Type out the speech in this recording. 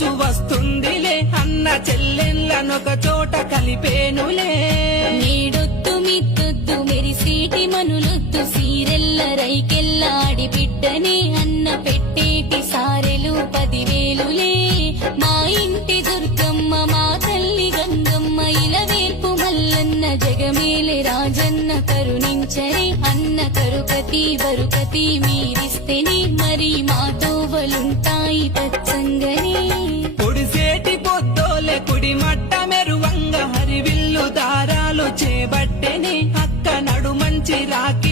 రోజు వస్తుందిలే అన్న చెల్లెళ్ళనొక చోట కలిపేనులే నీడొద్దు మిద్దొద్దు మెరిసేటి మనులొద్దు సీరెల్ల రైకెల్లాడి బిడ్డనే అన్న పెట్టేటి సారెలు 10,000లే మా ఇంటి దుర్గమ్మ మా తల్లి గంగమ్మ ఇలవేల్పు మల్లన్న జగమేలే రాజన్న కరుణించరే అన్న కరుకతి బరుకతి మీరిస్తేనే మరి మా తోవలుంటాయి పచ్చంగనే పొడిసేటి పొద్దోలే కుడి మట్ట మెరువంగ హరివిల్లు దారాలు చేబట్టెనే అక్క నడు మంచి రాకి